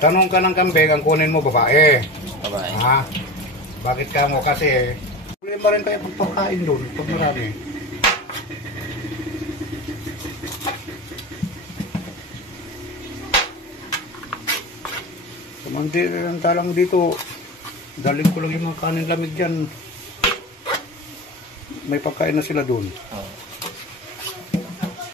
Tanong ka ng kambing, ang kunin mo babae. Babae. Ha? Bakit ka mo? Kasi problema rin tayo pagpakain doon pag marami. Samantalang dito, daling ko lang yung mga kanin lamig dyan. May pagkain na sila doon.